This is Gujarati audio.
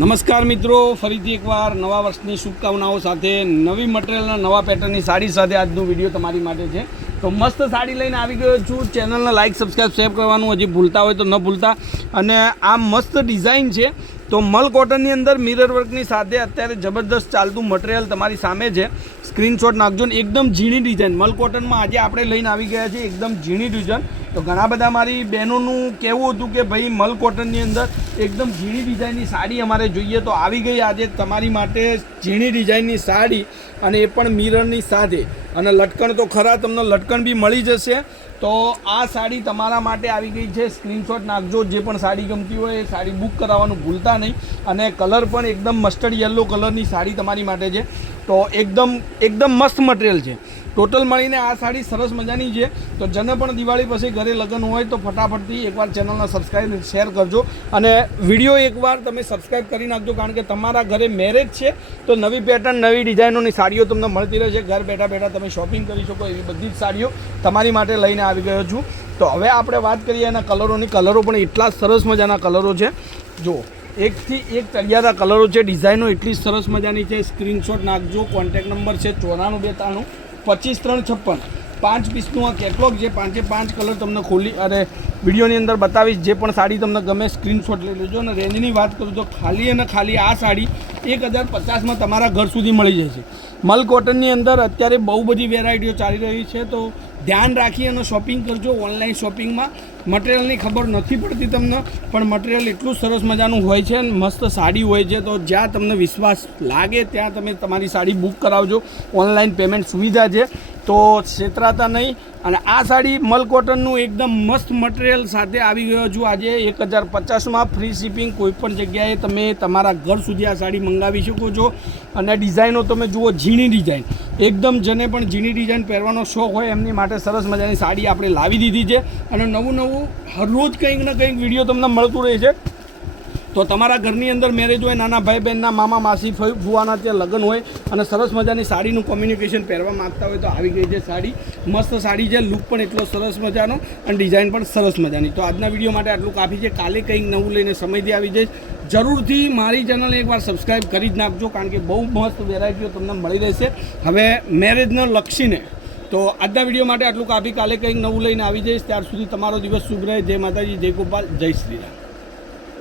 નમસ્કાર મિત્રો, ફરીથી એકવાર નવા વર્ષની શુભકામનાઓ સાથે નવી મટીરિયલના નવા પેટર્નની સાડી સાથે આજનો વિડીયો તમારી માટે છે. તો મસ્ત સાડી લઈને આવી ગયો છું. ચેનલને લાઇક, સબસ્ક્રાઈબ, શેર કરવાનું હજી ભૂલતા હોય તો ન ભૂલતા. અને આ મસ્ત ડિઝાઇન છે. તો મલ કોટનની અંદર મિરર વર્કની સાથે અત્યારે જબરદસ્ત ચાલતું મટીરિયલ તમારી સામે છે. સ્ક્રીનશોટ નાખજો ને. એકદમ ઝીણી ડિઝાઇન મલ કોટનમાં આજે આપણે લઈને આવી ગયા છીએ. એકદમ ઝીણી ડિઝાઇન. તો ઘણા બધા મારી બહેનોનું કહેવું હતું કે ભાઈ મલ કોટનની અંદર એકદમ ઝીણી ડિઝાઇનની સાડી અમારે જોઈએ, તો આવી ગઈ આજે તમારી માટે ઝીણી ડિઝાઇનની સાડી, અને એ પણ મિરરની સાથે. અને લટકણ તો ખરા, તમને લટકણ બી મળી જશે. તો આ સાડી તમારા માટે આવી ગઈ છે. સ્ક્રીનશોટ નાખજો. જે પણ સાડી ગમતી હોય એ સાડી બુક કરાવવાનું ભૂલતા નહીં. અને કલર પણ એકદમ મસ્ટર્ડ યલો કલરની સાડી તમારી માટે છે. તો એકદમ મસ્ત મટીરિયલ છે. ટોટલ મળીને આ સાડી સરસ મજાની છે. તો જેને પણ દિવાળી પછી ઘરે લગ્ન હોય તો ફટાફટથી એકવાર ચેનલને સબસ્ક્રાઈબ શેર કરજો. અને વિડીયો એકવાર તમે સબસ્ક્રાઈબ કરી નાખજો, કારણ કે તમારા ઘરે મેરેજ છે તો નવી પેટર્ન, નવી ડિઝાઇનોની સાડીઓ તમને મળતી રહેશે. ઘર બેઠા બેઠા તમે શોપિંગ કરી શકો એવી બધી જ સાડીઓ તમારી માટે લઈને આવી ગયો છું. તો હવે આપણે વાત કરીએ એના કલરોની. કલરો પણ એટલા સરસ મજાના કલરો છે. જુઓ, એકથી એક ચડિયાતા કલરો છે. ડિઝાઇનો એટલી સરસ મજાની છે. સ્ક્રીનશોટ નાખજો. કોન્ટેક્ટ નંબર છે 9492 25 356. 5 પીસનું આ કેટલોગ છે. 5 કલર તમને ખોલી અને વિડીયોની અંદર બતાવીશ. જે પણ સાડી તમને ગમે સ્ક્રીનશોટ લઈ લેજો. અને રેન્જની વાત કરું તો ખાલી અને ખાલી આ સાડી 1050માં તમારા ઘર સુધી મળી જશે. મલ કોટનની અંદર અત્યારે બહુ બધી વેરાયટીઓ ચાલી રહી છે. તો ધ્યાન રાખી અને શોપિંગ કરજો. ઓનલાઈન શોપિંગમાં મટીરિયલની ખબર નથી પડતી તમને, પણ મટીરિયલ એટલું સરસ મજાનું હોય છે, મસ્ત સાડી હોય છે. તો જ્યાં તમને વિશ્વાસ લાગે ત્યાં તમે તમારી સાડી બુક કરાવજો. ઓનલાઈન પેમેન્ટ સુવિધા છે, તો છેતરાતા નહીં. અને આ સાડી મલ કોટનનું એકદમ મસ્ત મટીરિયલ સાથે આવી ગયો છું આજે 1050માં. Free shipping. કોઈપણ જગ્યાએ તમે તમારા ઘર સુધી આ સાડી મંગાવી શકો છો. અને ડિઝાઇનો તમે જુઓ, ઝીણી ડિઝાઇન. એકદમ જેને પણ ઝીણી ડિઝાઇન પહેરવાનો શોખ હોય એમની માટે સરસ મજાની સાડી આપણે લાવી દીધી છે. અને નવું હરરોજ કંઈક ને કંઈક વિડીયો તમને મળતું રહે છે. તો તમારા ઘરની અંદર મેરેજ હોય, નાના ભાઈ બહેનના, મામા માસી, ફુવાના ત્યાં લગ્ન હોય અને સરસ મજાની સાડીનું કોમ્યુનિકેશન પહેરવા માગતા હોય તો આવી ગઈ છે સાડી. મસ્ત સાડી છે. લુક પણ એટલો સરસ મજાનો અને ડિઝાઇન પણ સરસ મજાની. તો આજના વિડીયો માટે આટલું કાફી છે. કાલે કંઈક નવું લઈને સમયથી આવી જઈશ. જરૂરથી મારી ચેનલ એકવાર સબસ્ક્રાઈબ કરી જ નાખજો, કારણ કે બહુ મસ્ત વેરાયટીઓ તમને મળી રહેશે હવે મેરેજને લક્ષીને. તો આજના વિડીયો માટે આટલું કાફી. કાલે કંઈક નવું લઈને આવી જઈશ. ત્યાર સુધી તમારો દિવસ શુભ રહે. જય માતાજી, જય ગોપાલ, જય શ્રી રામ.